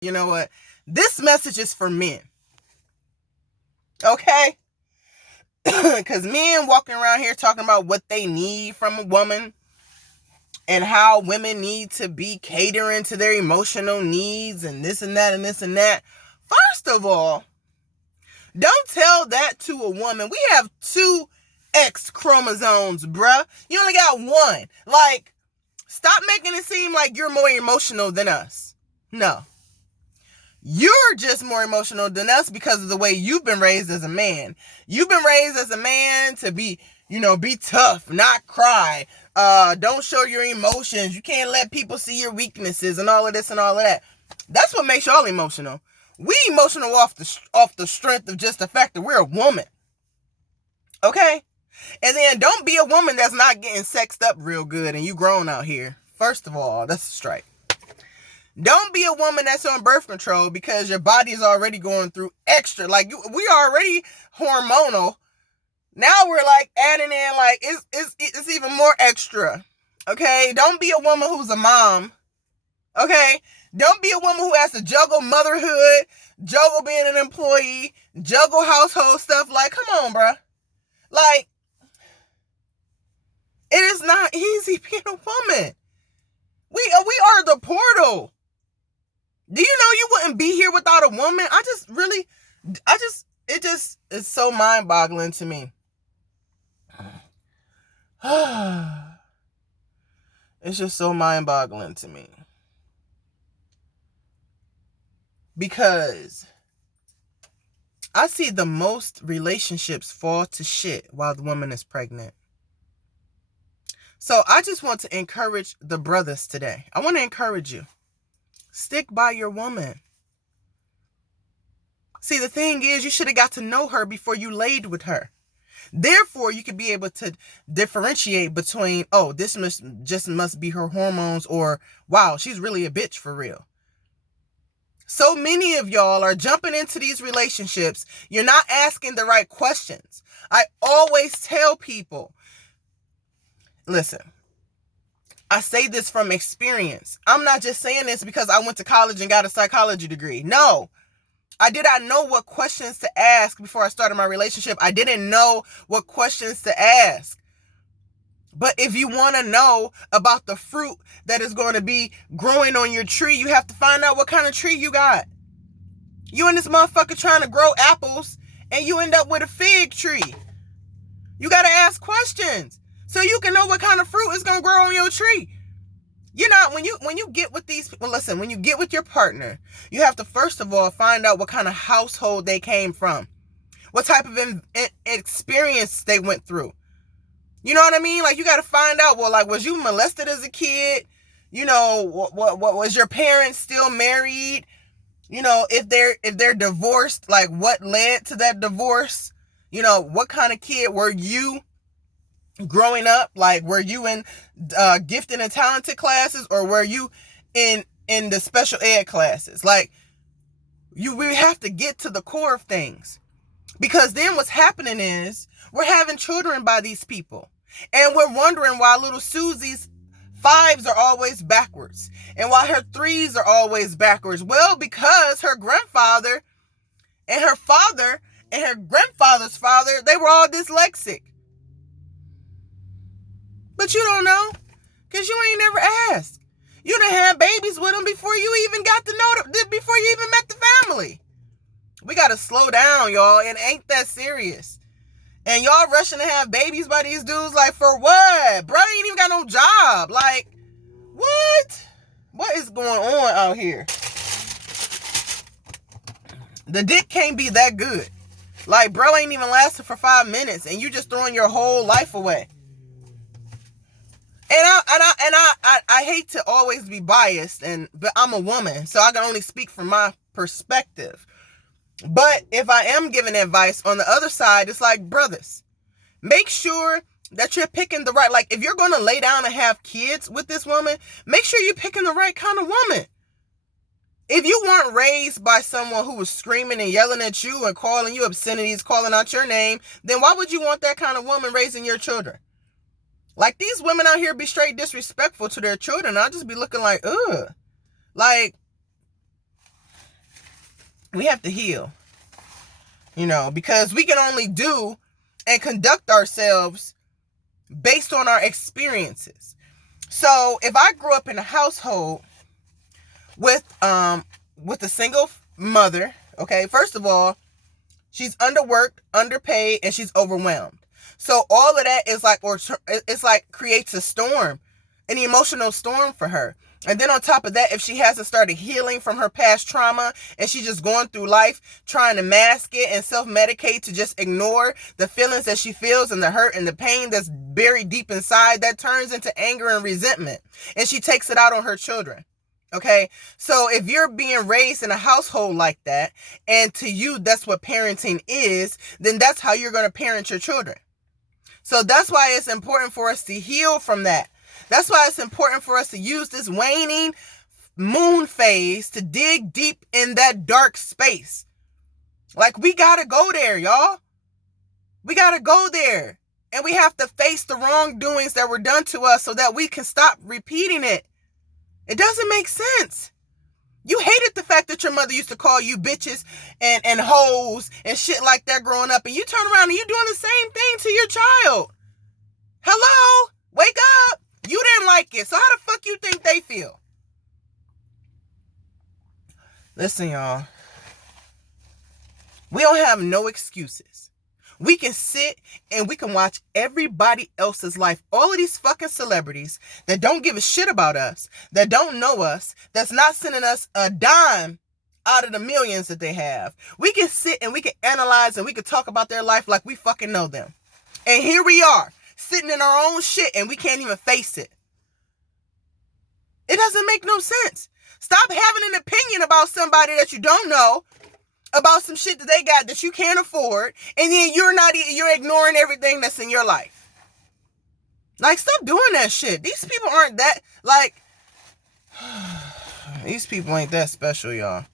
You know what? This message is for men. Okay? Because men walking around here talking about what they need from a woman and how women need to be catering to their emotional needs and this and that and this and that. First of all, don't tell that to a woman. We have 2 X chromosomes, bruh. You only got 1. Like, stop making it seem like you're more emotional than us. No. You're just more emotional than us because of the way you've been raised as a man. You've been raised as a man to be tough, not cry. Don't show your emotions. You can't let people see your weaknesses and all of this and all of that. That's what makes y'all emotional. We emotional off the strength of just the fact that we're a woman. Okay? And then don't be a woman that's not getting sexed up real good and you grown out here. First of all, that's a strike. Don't be a woman that's on birth control because your body is already going through extra. Like, we already hormonal. Now we're like adding in like it's even more extra. Okay? Don't be a woman who's a mom. Okay? Don't be a woman who has to juggle motherhood, juggle being an employee, juggle household stuff. Like, come on, bruh. Like, it is not easy being a woman. We are the portal. Do you know you wouldn't be here without a woman? It just is so mind-boggling to me. It's just so mind-boggling to me. Because I see the most relationships fall to shit while the woman is pregnant. So I just want to encourage the brothers today. I want to encourage you. Stick by your woman. See, the thing is, you should have got to know her before you laid with her. Therefore, you could be able to differentiate between, oh, this must be her hormones, or wow, she's really a bitch for real. So many of y'all are jumping into these relationships. You're not asking the right questions. I always tell people, listen, I say this from experience. I'm not just saying this because I went to college and got a psychology degree. No. I did not know what questions to ask before I started my relationship. I didn't know what questions to ask. But if you want to know about the fruit that is going to be growing on your tree, you have to find out what kind of tree you got. You and this motherfucker trying to grow apples and you end up with a fig tree. You got to ask questions so you can know what kind of fruit is going to grow on your tree. You know, when you get with these people, listen, when you get with your partner, you have to first of all find out what kind of household they came from. What type of experience they went through. You know what I mean? Like, you got to find out, well, like, was you molested as a kid? You know, what was your parents still married? You know, if they're divorced, like, what led to that divorce? You know, what kind of kid were you growing up? Like, were you in gifted and talented classes, or were you in the special ed classes? Like, we have to get to the core of things, because then what's happening is we're having children by these people, and we're wondering why little Susie's 5s are always backwards and why her 3s are always backwards. Well, because her grandfather and her father and her grandfather's father, they were all dyslexic. But you don't know, because you ain't never asked. You done had babies with them before you even got to know them, before you even met the family. We got to slow down, y'all. It ain't that serious. And y'all rushing to have babies by these dudes, like, for what? Bro ain't even got no job. Like, what? What is going on out here? The dick can't be that good. Like, bro ain't even lasted for 5 minutes, and you just throwing your whole life away. And I hate to always be biased, but I'm a woman, so I can only speak from my perspective. But if I am giving advice on the other side, it's like, brothers, make sure that you're picking the right, like, if you're going to lay down and have kids with this woman, make sure you're picking the right kind of woman. If you weren't raised by someone who was screaming and yelling at you and calling you obscenities, calling out your name, then why would you want that kind of woman raising your children? Like, these women out here be straight disrespectful to their children. I'll just be looking like, ugh. Like, We have to heal. Because we can only do and conduct ourselves based on our experiences. So if I grew up in a household with a single mother, okay, first of all, she's underworked, underpaid, and she's overwhelmed. So all of that is like creates a storm, an emotional storm for her. And then on top of that, if she hasn't started healing from her past trauma and she's just going through life trying to mask it and self-medicate to just ignore the feelings that she feels and the hurt and the pain that's buried deep inside, that turns into anger and resentment. And she takes it out on her children. Okay, so if you're being raised in a household like that, and to you that's what parenting is, then that's how you're going to parent your children. So that's why it's important for us to heal from that. That's why it's important for us to use this waning moon phase to dig deep in that dark space. Like, we got to go there, y'all. We got to go there. And we have to face the wrongdoings that were done to us so that we can stop repeating it. It doesn't make sense. You hated the fact that your mother used to call you bitches and hoes and shit like that growing up. And you turn around and you're doing the same thing to your child. Hello? Wake up. You didn't like it. So how the fuck you think they feel? Listen, y'all. We don't have no excuses. We can sit and we can watch everybody else's life. All of these fucking celebrities that don't give a shit about us, that don't know us, that's not sending us a dime out of the millions that they have. We can sit and we can analyze and we can talk about their life like we fucking know them. And here we are, sitting in our own shit and we can't even face it. It doesn't make no sense. Stop having an opinion about somebody that you don't know, about some shit that they got that you can't afford, and then you're ignoring everything that's in your life. Like, stop doing that shit. These people aren't that, like, these people ain't that special, y'all.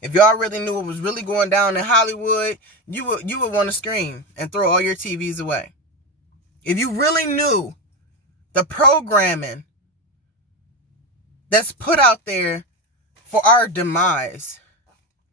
If y'all really knew what was really going down in Hollywood, you would want to scream and throw all your TVs away. If you really knew the programming that's put out there for our demise,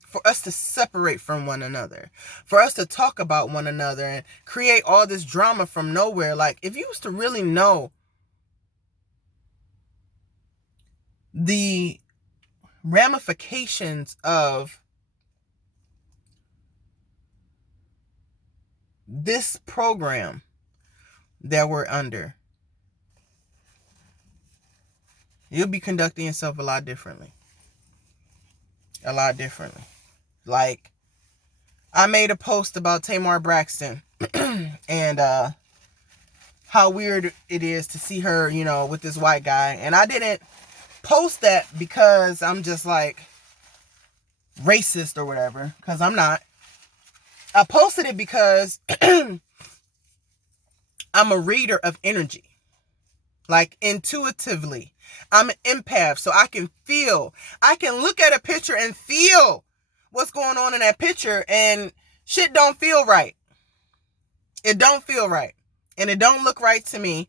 for us to separate from one another, for us to talk about one another and create all this drama from nowhere. Like, if you was to really know the ramifications of this program that we're under, you'll be conducting yourself a lot differently. A lot differently. Like, I made a post about Tamar Braxton and how weird it is to see her, with this white guy. And I didn't post that because I'm just like racist or whatever, because I'm not. I posted it because I'm a reader of energy. Like, intuitively. I'm an empath, so I can feel. I can look at a picture and feel what's going on in that picture, and shit don't feel right. It don't feel right. And it don't look right to me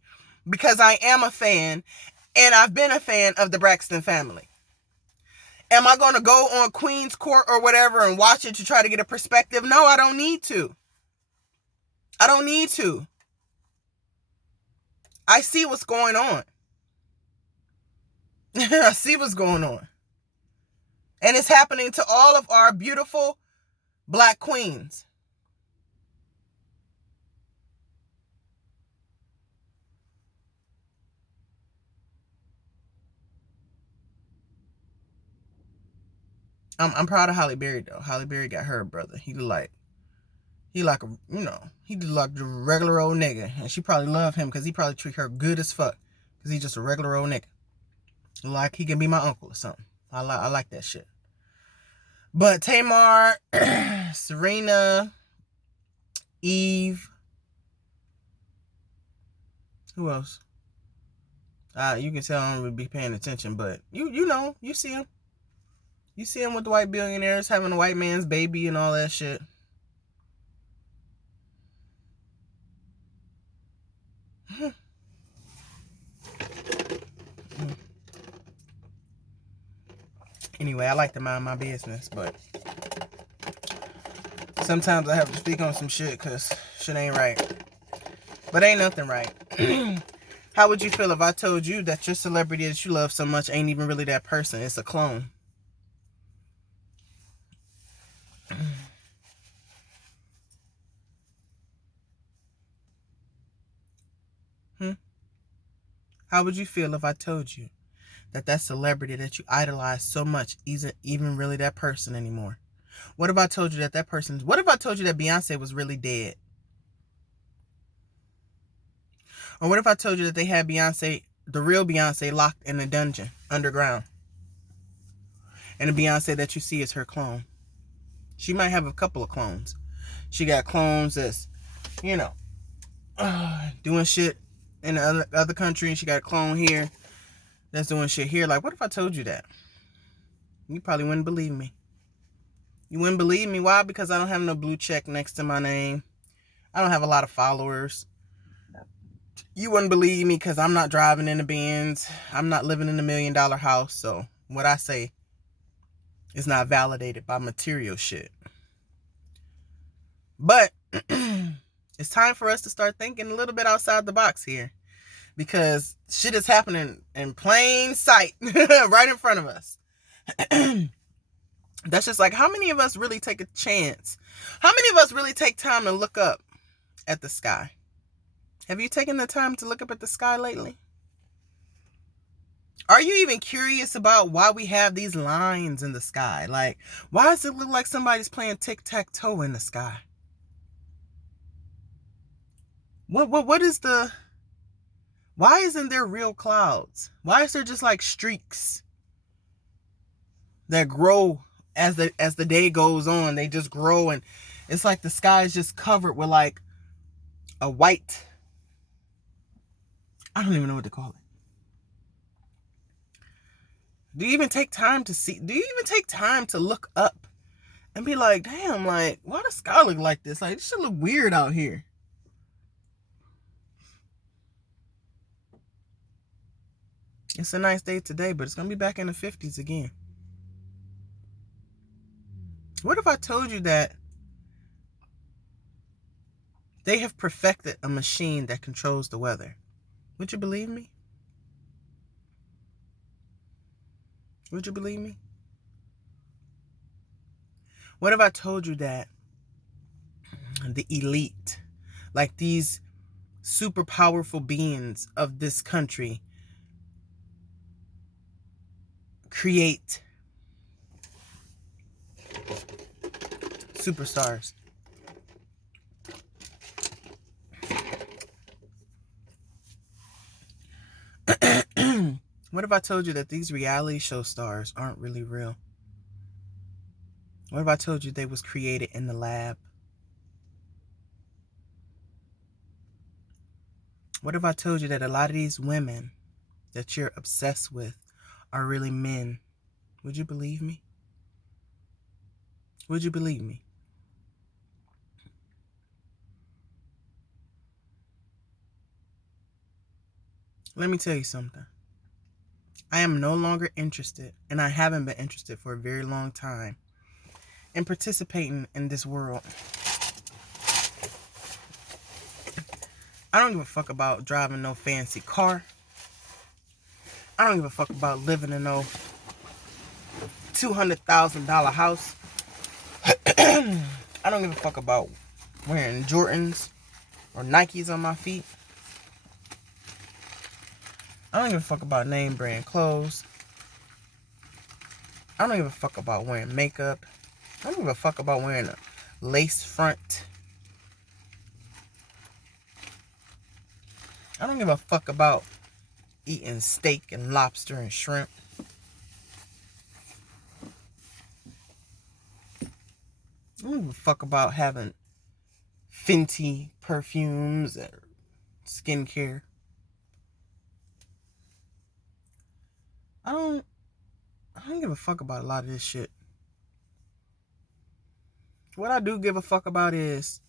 because I am a fan, and I've been a fan of the Braxton family. Am I going to go on Queen's Court or whatever and watch it to try to get a perspective? No, I don't need to. I don't need to. I see what's going on. I see what's going on. And it's happening to all of our beautiful black queens. I'm proud of Halle Berry though. Halle Berry got her brother. He like a regular old nigga. And she probably love him because he probably treat her good as fuck. Because he's just a regular old nigga. Like, he can be my uncle or something. I like that shit. But Tamar, Serena, Eve, who else? You can tell I don't really be paying attention, but you see him. You see him with the white billionaires having a white man's baby and all that shit. Anyway, I like to mind my business, but Sometimes I have to speak on some shit because shit ain't right. But ain't nothing right. How would you feel if I told you that your celebrity that you love so much ain't even really that person? It's a clone. How would you feel if I told you that celebrity that you idolize so much isn't even really that person anymore? What if I told you what if I told you that Beyonce was really dead? Or what if I told you that they had Beyonce, the real Beyonce, locked in a dungeon underground? And the Beyonce that you see is her clone. She might have a couple of clones. She got clones that's, doing shit in the other country, and she got a clone here that's doing shit here. Like, what if I told you that? You probably wouldn't believe me. You wouldn't believe me. Why? Because I don't have no blue check next to my name. I don't have a lot of followers. You wouldn't believe me because I'm not driving in the Benz. I'm not living in a $1 million house. So what I say is not validated by material shit. But it's time for us to start thinking a little bit outside the box here, because shit is happening in plain sight right in front of us. That's just like, how many of us really take a chance? How many of us really take time to look up at the sky? Have you taken the time to look up at the sky lately? Are you even curious about why we have these lines in the sky? Like, why does it look like somebody's playing tic-tac-toe in the sky? What is the... Why isn't there real clouds? Why is there just like streaks that grow as the day goes on? They just grow, and it's like the sky is just covered with like a white... I don't even know what to call it. Do you even take time to see? Do you even take time to look up and be like, damn, like, why does the sky look like this? Like, this should look weird out here. It's a nice day today, but it's going to be back in the 50s again. What if I told you that they have perfected a machine that controls the weather? Would you believe me? Would you believe me? What if I told you that the elite, like these super powerful beings of this country, create superstars? What if I told you that these reality show stars aren't really real? What if I told you they was created in the lab? What if I told you that a lot of these women that you're obsessed with are really men? Would you believe me? Would you believe me? Let me tell you something. I am no longer interested, and I haven't been interested for a very long time, in participating in this world. I don't give a fuck about driving no fancy car. I don't give a fuck about living in no $200,000 house. I don't give a fuck about wearing Jordans or Nikes on my feet. I don't give a fuck about name brand clothes. I don't give a fuck about wearing makeup. I don't give a fuck about wearing a lace front. I don't give a fuck about eating steak and lobster and shrimp. I don't give a fuck about having Fenty perfumes or skincare. I don't give a fuck about a lot of this shit. What I do give a fuck about is